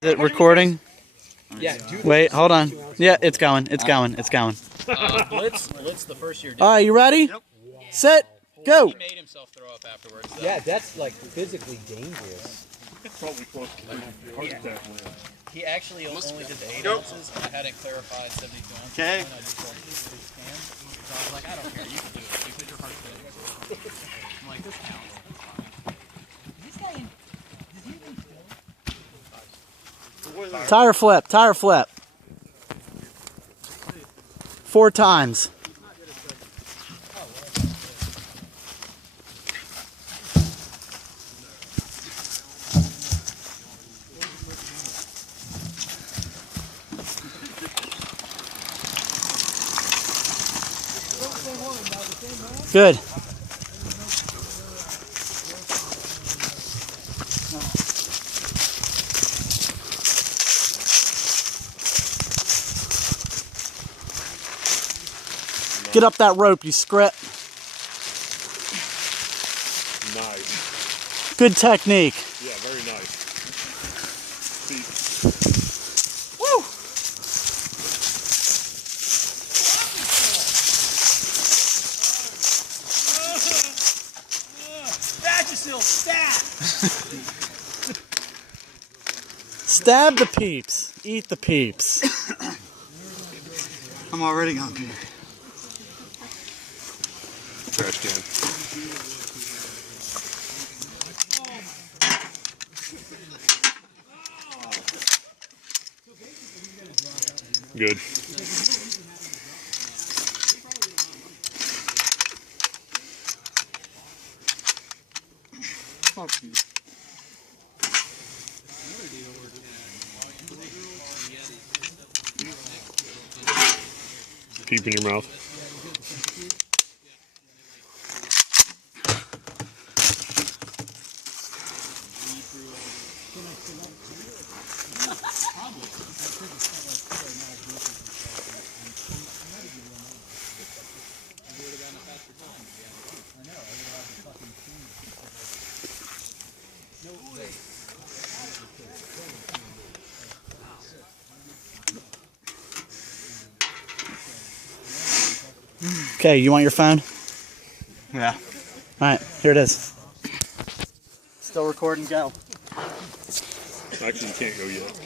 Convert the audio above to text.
Is it recording? Yeah. Wait, hold on. Yeah, it's going. It's going. It's going. Blitz the first year. All right, you ready? Yep. Set, go. He made himself throw up afterwards. So. Yeah, that's like physically dangerous. Probably close to heart attack. He actually only did the 8 ounces. I had it clarified 72 ounces. Okay. And I just told him to do his can. So I was like, I don't care. You can do it because your heart's big. I'm like, this counts. Tire flip, tire flip. 4 times. Good. Get up that rope, you script. Nice. Good technique. Yeah, very nice. Woo! Vagisil, stab! Stab the peeps. Eat the peeps. I'm already hungry. Trash can. Good. Fuck you. Peep in your mouth. Okay, you want your phone? Yeah. Alright, here it is. Still recording, go. Actually, you can't go yet.